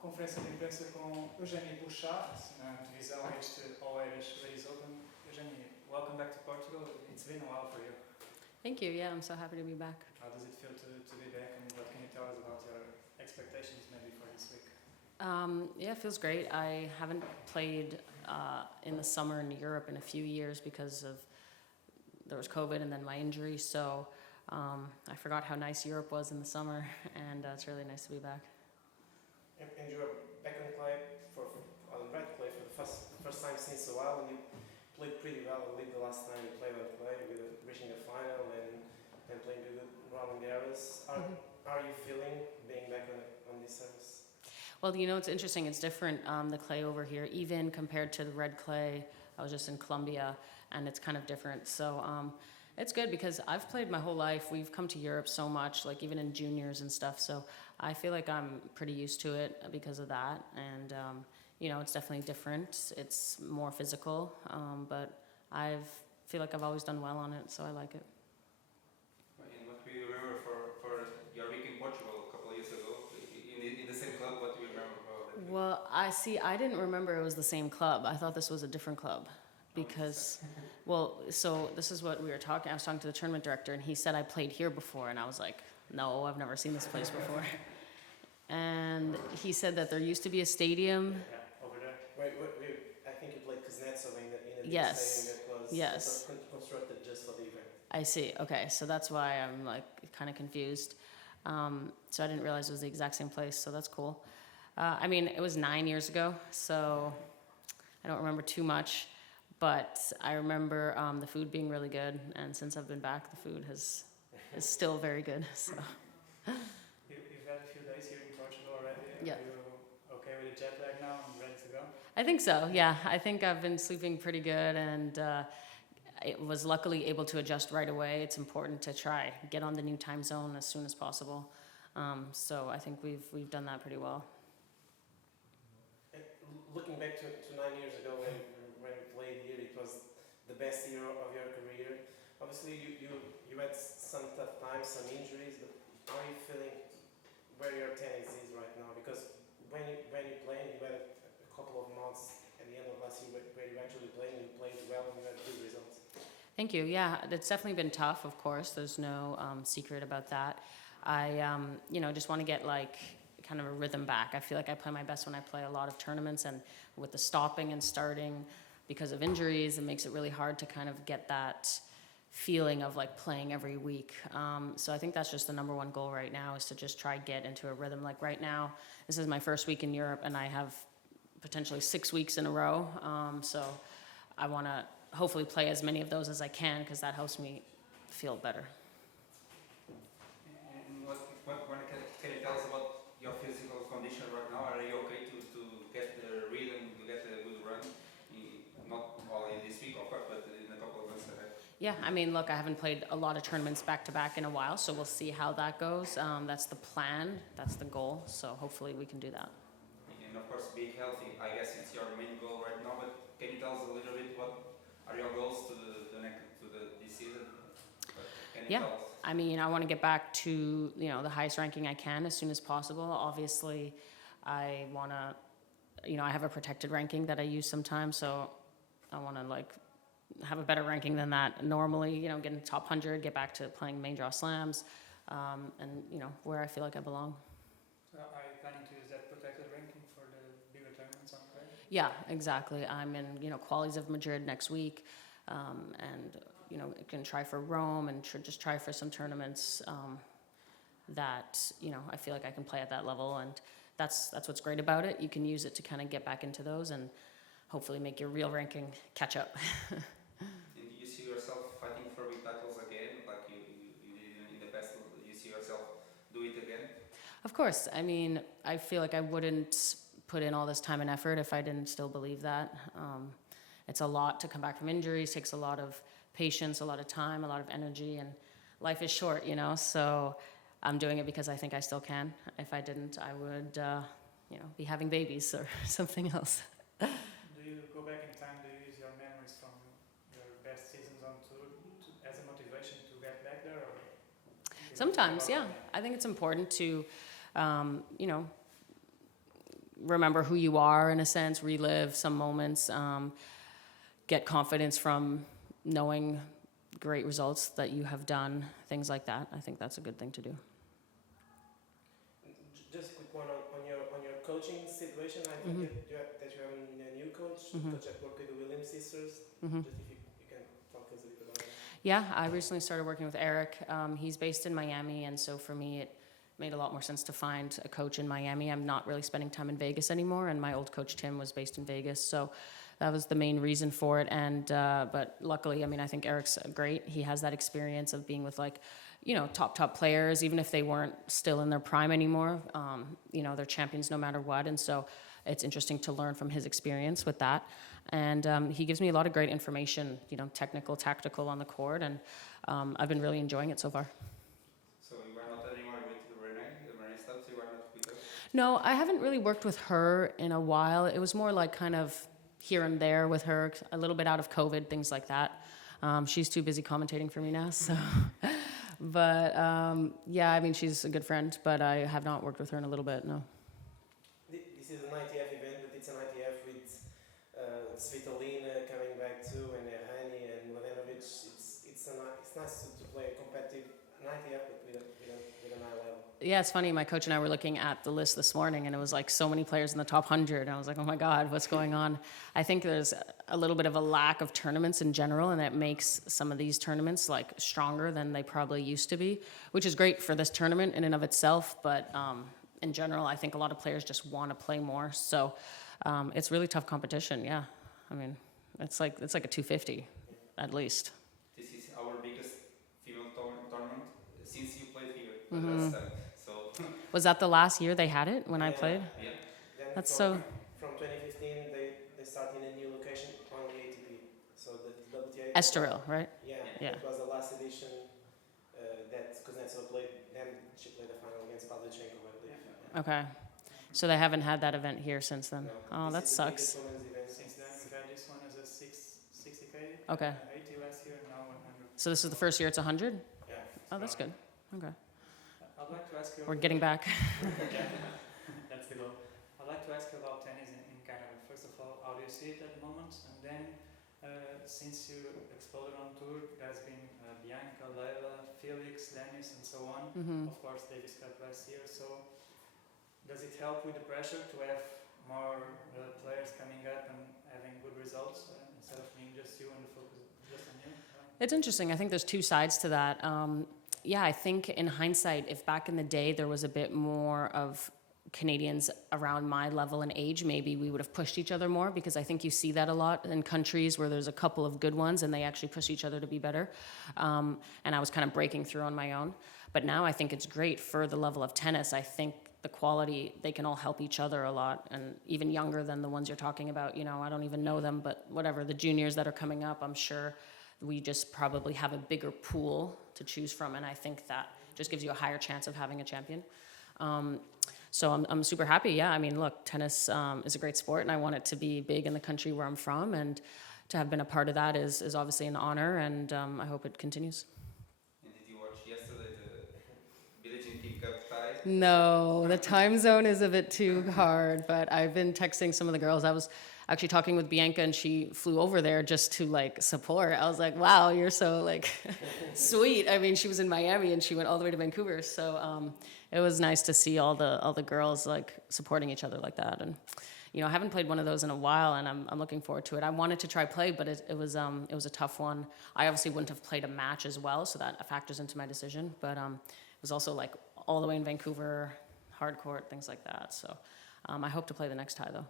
Conferência de imprensa com Eugenie Bouchard, na divisão este Oeiras Ladies Open. Eugenie, welcome back to Portugal. It's been a while for you. Thank you. Yeah, I'm so happy to be back. How does it feel to be back, and what can you tell us about your expectations maybe for this week? Yeah, it feels great. I haven't played in the summer in Europe in a few years because there was COVID and then my injury. So I forgot how nice Europe was in the summer, and it's really nice to be back. And you're back on clay on red clay for the first time since a while, and you played pretty well. I believe the last time you played on clay, with reaching the final and playing good Roland Garros. How are you feeling being back on this surface? Well, you know, it's interesting. It's different, the clay over here, even compared to the red clay. I was just in Colombia, and it's kind of different. So it's good because I've played my whole life. We've come to Europe so much, like even in juniors and stuff. So I feel like I'm pretty used to it because of that. And, you know, it's definitely different. It's more physical, but I feel like I've always done well on it, so I like it. And what do you remember for your week in Portugal a couple of years ago? In the same club, what do you remember about that? Well, I didn't remember it was the same club. I thought this was a different club because, well, so this is what we were talking. I was talking to the tournament director, and he said I played here before, and I was like, no, I've never seen this place before. And he said that there used to be a stadium. Yeah, over there. Wait, I think you played Kuznetsov in a big Yes. stadium that was constructed just for the event. I see. Okay, so that's why I'm like kind of confused. So I didn't realize it was the exact same place. So that's cool. I mean, it was 9 years ago, so I don't remember too much. But I remember the food being really good, and since I've been back, the food is still very good. So. You've had a few days here in Portugal already. Yeah. Are you okay with the jet lag now and ready to go? I think so. Yeah, I think I've been sleeping pretty good, and I was luckily able to adjust right away. It's important to try get on the new time zone as soon as possible. So I think we've done that pretty well. And looking back to 9 years ago when you played here, it was the best year of your career. Obviously, you had some tough times, some injuries, but how are you feeling where your tennis is right now? Because when you played, you had a couple of months at the end of last year where you actually played, and you played well, and you had good results. Thank you. Yeah, it's definitely been tough, of course. There's no secret about that. I, you know, just want to get like kind of a rhythm back. I feel like I play my best when I play a lot of tournaments, and with the stopping and starting because of injuries, it makes it really hard to kind of get that feeling of like playing every week. So I think that's just the number one goal right now, is to just try get into a rhythm. Like right now, this is my first week in Europe, and I have potentially 6 weeks in a row. So I want to hopefully play as many of those as I can, because that helps me feel better. And what can you tell us about your physical condition right now? Are you okay to get the rhythm, to get a good run? Not only this week, of course, but in a couple of months ahead. Yeah, I mean, look, I haven't played a lot of tournaments back-to-back in a while, so we'll see how that goes. That's the plan, that's the goal, so hopefully we can do that. And of course, being healthy, I guess it's your main goal right now, but can you tell us a little bit what are your goals this season? Can you tell us? I mean, I want to get back to, you know, the highest ranking I can as soon as possible. Obviously, I want to, you know, I have a protected ranking that I use sometimes, so I want to like have a better ranking than that normally, you know, get in the top 100, get back to playing main draw slams, and, you know, where I feel like I belong. So are you planning to use that protected ranking for the bigger tournaments on clay? Yeah, exactly. I'm in, you know, qualies of Madrid next week, and, you know, I can try for Rome and just try for some tournaments that, you know, I feel like I can play at that level, and that's what's great about it. You can use it to kind of get back into those and hopefully make your real ranking catch up. And do you see yourself fighting for big titles again, like you did in the past? Do you see yourself do it again? Of course. I mean, I feel like I wouldn't put in all this time and effort if I didn't still believe that. It's a lot to come back from injuries, takes a lot of patience, a lot of time, a lot of energy, and life is short, you know, so I'm doing it because I think I still can. If I didn't, I would, you know, be having babies or something else. Do you go back in time? Do you use your memories from your best seasons on tour as a motivation to get back there? Or Sometimes, yeah. I think it's important to, you know, remember who you are in a sense, relive some moments, get confidence from knowing great results that you have done, things like that. I think that's a good thing to do. Just a quick one on your coaching situation. I think that you have a new coach, coach at work with the Williams sisters. Just if you can talk us a bit about that. Yeah, I recently started working with Eric. He's based in Miami, and so for me it made a lot more sense to find a coach in Miami. I'm not really spending time in Vegas anymore, and my old coach Tim was based in Vegas, so that was the main reason for it. And but luckily, I mean, I think Eric's great. He has that experience of being with top players, even if they weren't still in their prime anymore. They're champions no matter what, and so it's interesting to learn from his experience with that. And he gives me a lot of great information, technical, tactical on the court, and I've been really enjoying it so far. So you are not anymore with Renee Stubbs, you are not with her? No, I haven't really worked with her in a while. It was more like kind of here and there with her, a little bit out of COVID, things like that. She's too busy commentating for me now, so. But yeah, I mean, she's a good friend, but I have not worked with her in a little bit, no. This is an ITF event, but it's an ITF with Svitolina coming back too, and Eugenie and Mladenovic. It's nice to play a competitive ITF, but with an high level. Yeah, it's funny. My coach and I were looking at the list this morning, and it was like so many players in the top 100. And I was like, oh my God, what's going on? I think there's a little bit of a lack of tournaments in general, and that makes some of these tournaments like stronger than they probably used to be, which is great for this tournament in and of itself. But in general, I think a lot of players just want to play more. So it's really tough competition. Yeah, I mean, it's like a 250 at least. This is our biggest female tournament since you played here. Last time. So Was that the last year they had it when I played? yeah. Then That's from 2015, they start in a new location on the ATP. So the WTA. Estoril, right? Yeah. Yeah. It was the last edition that Kuznetsova played. Then she played the final against Pavlyuchenko, I believe. Yeah. Okay. So they haven't had that event here since then. No, Oh, that this is the biggest sucks. women's event Since then, we've had this one as a 60K, Okay. 80 last year, and now 100. So this is the first year it's 100? Yeah. Oh, that's good. Okay. I'd like to ask you. We're getting back. That's the goal. I'd like to ask you about tennis in Canada. First of all, how do you see it at the moment? And then, since you exploded on tour, there's been Bianca, Leila, Felix, Dennis, and so on. Of course, Davis Cup last year. So, does it help with the pressure to have more players coming up and having good results instead of being just you and the focus just on you? It's interesting. I think there's two sides to that. Yeah, I think in hindsight, if back in the day there was a bit more of Canadians around my level and age, maybe we would have pushed each other more, because I think you see that a lot in countries where there's a couple of good ones and they actually push each other to be better. And I was kind of breaking through on my own. But now I think it's great for the level of tennis. I think the quality, they can all help each other a lot, and even younger than the ones you're talking about. I don't even know them, but whatever, the juniors that are coming up, I'm sure we just probably have a bigger pool to choose from, and I think that just gives you a higher chance of having a champion. So I'm super happy. Yeah, I mean, look, tennis is a great sport, and I want it to be big in the country where I'm from, and to have been a part of that is obviously an honor, and I hope it continues. And did you watch yesterday the Billie Jean King Cup tie? No, the time zone is a bit too hard, but I've been texting some of the girls. I was actually talking with Bianca, and she flew over there just to support. I was like, wow, you're so sweet. I mean, she was in Miami and she went all the way to Vancouver. So it was nice to see all the girls supporting each other like that. And I haven't played one of those in a while, and I'm looking forward to it. I wanted to try play, but it was a tough one. I obviously wouldn't have played a match as well, so that factors into my decision. But it was also all the way in Vancouver, hard court, things like that. So I hope to play the next tie though.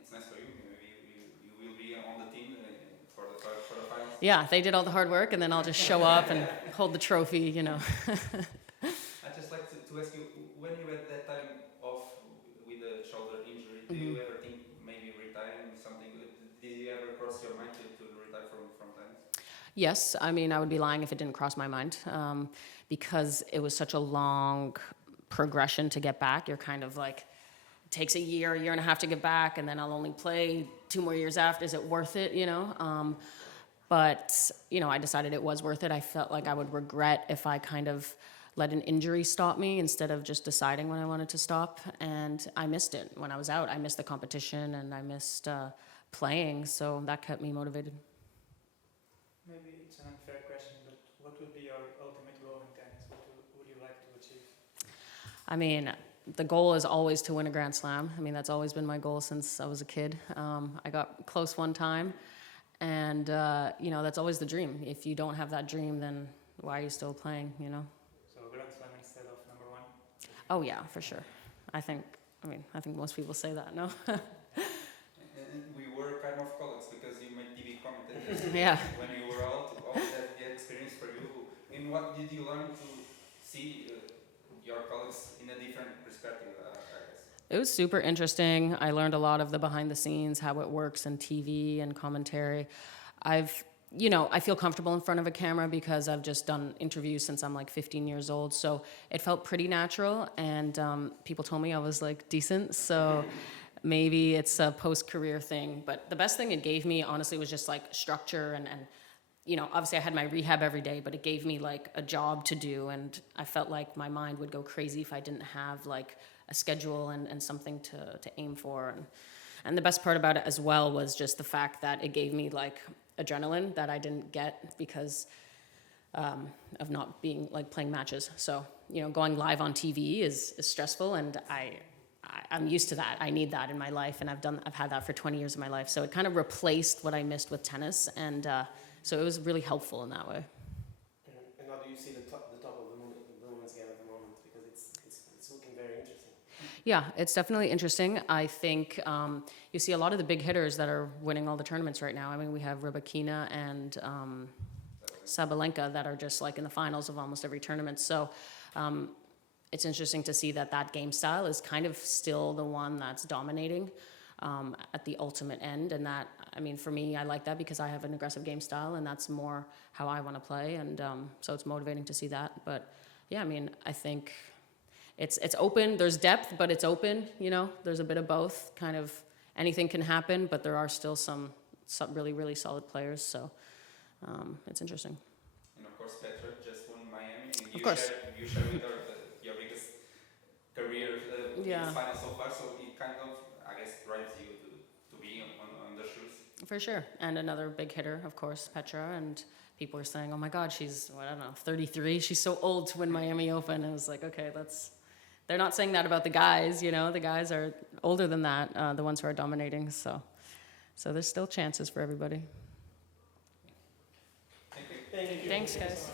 It's nice for you. You will be on the team for the finals. Yeah, they did all the hard work, and then I'll just show up and hold the trophy. I'd just like to ask you, when you had that time off with the shoulder injury, do you ever think maybe retiring something? Did you ever cross your mind to retire from tennis? Yes, I mean, I would be lying if it didn't cross my mind, because it was such a long progression to get back. You're kind of it takes a year and a half to get back, and then I'll only play 2 more years after. Is it worth it, But, I decided it was worth it. I felt like I would regret if I kind of let an injury stop me instead of just deciding when I wanted to stop. And I missed it when I was out. I missed the competition and I missed playing, so that kept me motivated. Maybe it's an unfair question, but what would be your ultimate goal in tennis? What would you like to achieve? I mean, the goal is always to win a Grand Slam. I mean, that's always been my goal since I was a kid. I got close one time, and that's always the dream. If you don't have that dream, then why are you still playing, So Grand Slam instead of number one? Oh yeah, for sure. I think most people say that, no? And we were kind of colleagues because you made TV commentators. Yeah. When you were out, all that the experience for you. In what did you learn to see your colleagues in a different perspective, I guess? It was super interesting. I learned a lot of the behind the scenes, how it works in TV and commentary. I feel comfortable in front of a camera because I've just done interviews since I'm like 15 years old. So it felt pretty natural, and people told me I was like decent. So maybe it's a post-career thing. But the best thing it gave me, honestly, was just like structure and obviously I had my rehab every day, but it gave me like a job to do. And I felt like my mind would go crazy if I didn't have like a schedule and something to aim for. And the best part about it as well was just the fact that it gave me like adrenaline that I didn't get because of not being like playing matches. So, going live on TV is stressful, and I'm used to that. I need that in my life, and I've had that for 20 years of my life. So it kind of replaced what I missed with tennis, and so it was really helpful in that way. And how do you see the top of the women's game at the moment? Because it's looking very interesting. Yeah, it's definitely interesting. I think you see a lot of the big hitters that are winning all the tournaments right now. I mean, we have Rybakina and Sabalenka that are just like in the finals of almost every tournament. So it's interesting to see that game style is kind of still the one that's dominating at the ultimate end. And that, I mean, for me, I like that because I have an aggressive game style, and that's more how I want to play. And so it's motivating to see that. But yeah, I mean, I think it's open. There's depth, but it's open. There's a bit of both. Kind of anything can happen, but there are still some really, really solid players. So it's interesting. And of course, Petra just won Miami. And Of course. You share with her your biggest career Yeah. in the final so far. So it kind of, I guess, drives you to be on the shoes. For sure. And another big hitter, of course, Petra. And people were saying, oh my God, she's, 33. She's so old to win Miami Open. And it was like, okay, they're not saying that about the guys, The guys are older than that, the ones who are dominating. So there's still chances for everybody. Thank you. Thank you. Thanks, guys.